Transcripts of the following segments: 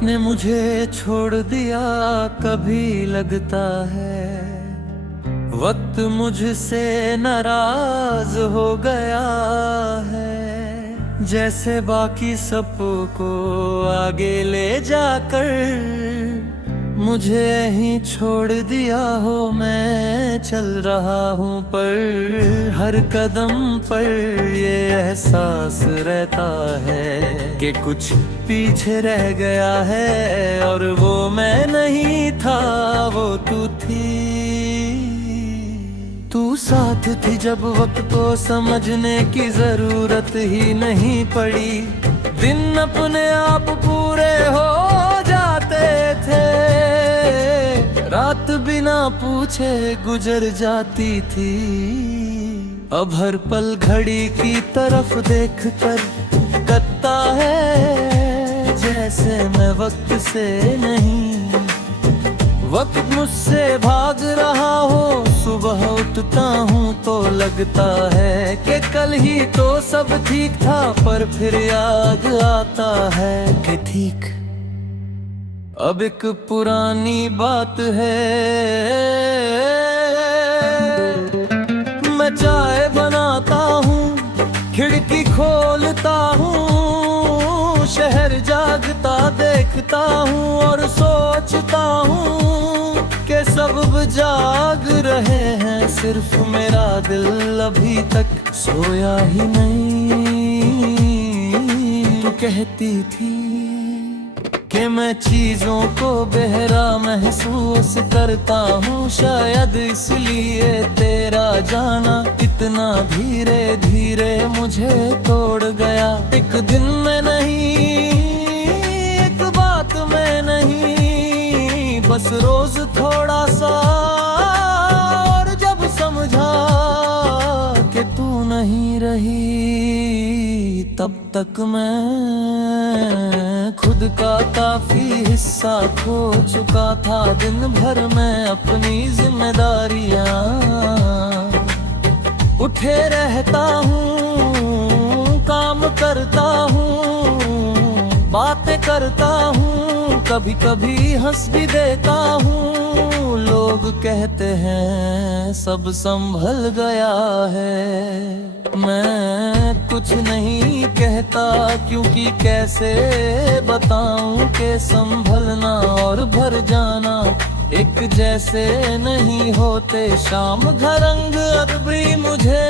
आपने मुझे छोड़ दिया कभी लगता है वक्त मुझसे नाराज हो गया है। जैसे बाकी सबको आगे ले जाकर मुझे यहीं छोड़ दिया हो। मैं चल रहा हूँ पर हर कदम पर ये एहसास रहता है कि कुछ पीछे रह गया है और वो मैं नहीं था, वो तू थी। तू साथ थी जब वक्त को समझने की जरूरत ही नहीं पड़ी। दिन अपने आप पूरे हो जाते थे, रात बिना पूछे गुजर जाती थी। अब हर पल घड़ी की तरफ देखकर कटता है जैसे मैं वक्त से नहीं। वक्त मुझसे भाग रहा हो, सुबह उठता हूँ तो लगता है कि कल ही तो सब ठीक था, पर फिर याद आता है कि ठीक अब एक पुरानी बात है। मैं चाय बनाता हूँ, खिड़की खोलता हूँ, शहर जागता देखता हूँ और सोचता हूँ कि सब जाग रहे हैं, सिर्फ मेरा दिल अभी तक सोया ही नहीं। तू कहती थी कि मैं चीजों को बहरा महसूस करता हूँ, शायद इसलिए तेरा जाना इतना धीरे धीरे मुझे तोड़ गया। एक दिन में नहीं, एक बात में नहीं, बस रोज थोड़ा सा। और जब समझा कि तू नहीं रही, तब तक मैं खुद का काफी हिस्सा खो चुका था। दिन भर मैं अपनी जिम्मेदारियां उठे रहता हूँ, काम करता हूँ, बातें करता हूँ, कभी कभी हंस भी देता हूँ। लोग कहते हैं सब संभल गया है, मैं कुछ नहीं कहता क्योंकि कैसे बताऊं कि संभलना और भर जाना एक जैसे नहीं होते। शाम का रंग अब भी मुझे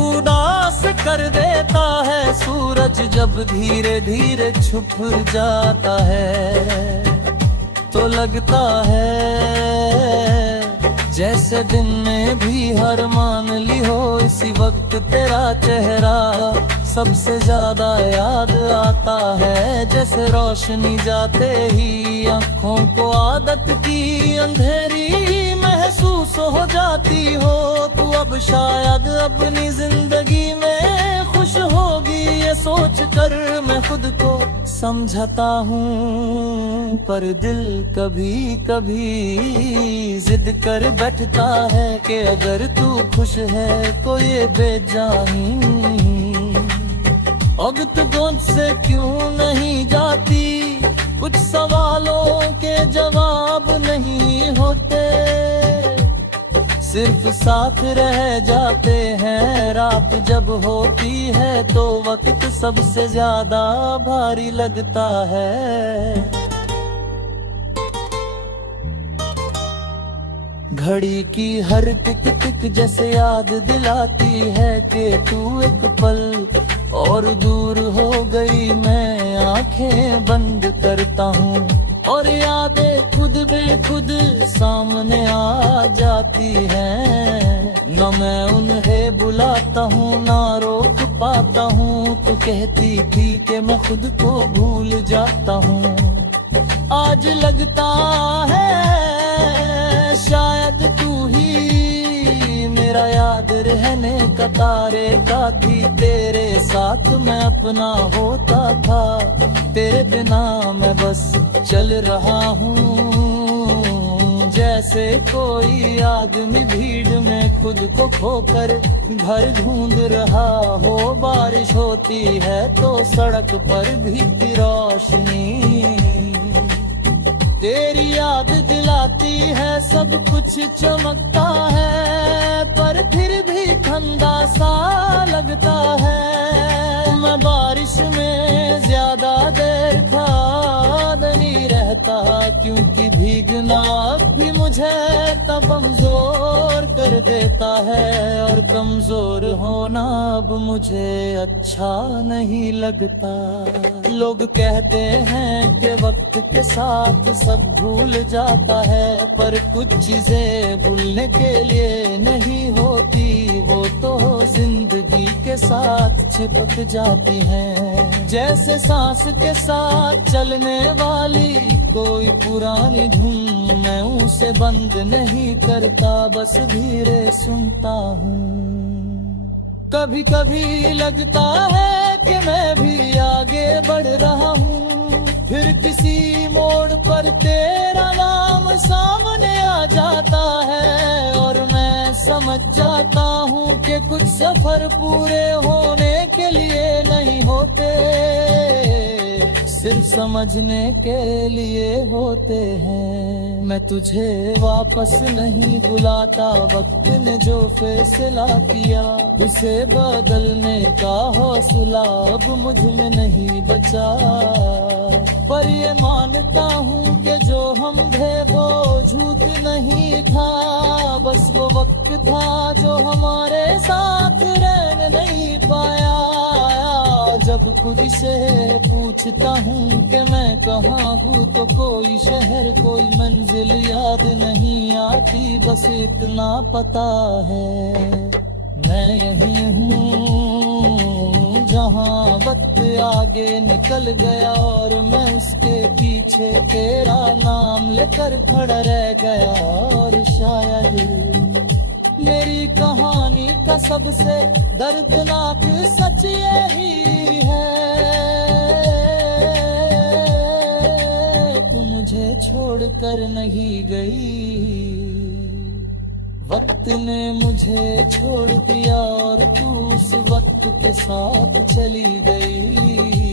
उदास कर देता है, सूरज जब धीरे धीरे छुप जाता है तो लगता है जैसे दिन में भी हार मान ली हो। इसी वक्त तेरा चेहरा सबसे ज्यादा याद आता है, जैसे रोशनी जाते ही आँखों को आदत की अंधेरी महसूस हो जाती हो। तू अब शायद अपनी जिंदगी में खुश होगी, ये सोच कर मैं खुद को समझाता हूँ, पर दिल कभी कभी जिद कर बैठता है कि अगर तू खुश है तो ये बेजानी वक्त गोद से क्यों नहीं जाती। कुछ सवालों के जवाब नहीं होते, सिर्फ साथ रह जाते हैं। रात जब होती है तो वक्त सबसे ज्यादा भारी लगता है। घड़ी की हर टिक टिक जैसे याद दिलाती है कि तू एक पल और दूर हो गई। मैं आंखें बंद करता हूँ और यादें खुद बेखुद सामने आ जाती हैं। न मैं उन्हें बुलाता हूँ ना रोक पाता हूँ। तू कहती थी कि मैं खुद को भूल जाता हूँ, आज लगता है शायद तू ही मेरा याद रहने का तारे का थी। तेरे साथ मैं अपना होता था, तेरे बिना मैं बस चल रहा हूँ। जैसे कोई आदमी भीड़ में खुद को खोकर घर ढूंढ रहा हो। बारिश होती है तो सड़क पर भी रोशनी तेरी याद दिलाती है सब कुछ चमकता है, पर फिर भी ठंडा सा लगता है। मैं बारिश में ज्यादा देर खाद नहीं रहता, क्योंकि भीगना भी मुझे तब कमजोर कर देता है, और कमजोर होना अब मुझे अच्छा नहीं लगता। लोग कहते हैं कि वक्त के साथ सब भूल जाता है, पर कुछ चीजें भूलने के लिए नहीं होती, वो तो जिंदगी के साथ चिपक जाती हैं। जैसे सांस के साथ चलने वाली कोई पुरानी धुन, मैं उसे बंद नहीं करता, बस धीरे सुनता हूँ। कभी कभी लगता है कि मैं भी आगे बढ़ रहा हूँ, फिर किसी मोड़ पर तेरा नाम सामने आ जाता है, और मैं समझ जाता हूँ कि कुछ सफर पूरे होने के लिए नहीं होते, सिर्फ समझने के लिए होते हैं। मैं तुझे वापस नहीं बुलाता, वक्त ने जो फैसला किया उसे बदलने का हौसला अब मुझ में नहीं बचा। पर ये मानता हूँ कि जो हम थे वो झूठ नहीं था, बस वो वक्त था जो हमारे साथ रहने नहीं पाया। जब खुद से पूछता हूँ कि मैं कहाँ हूँ, तो कोई शहर कोई मंजिल याद नहीं आती, बस इतना पता है मैं यहीं हूँ जहाँ वक्त आगे निकल गया, और मैं उसके पीछे तेरा नाम लेकर खड़ा रह गया। और शायद मेरी कहानी का सबसे दर्दनाक सच यही है, तू मुझे छोड़कर नहीं गई, वक्त ने मुझे छोड़ दिया, और तू उस वक्त के साथ चली गई।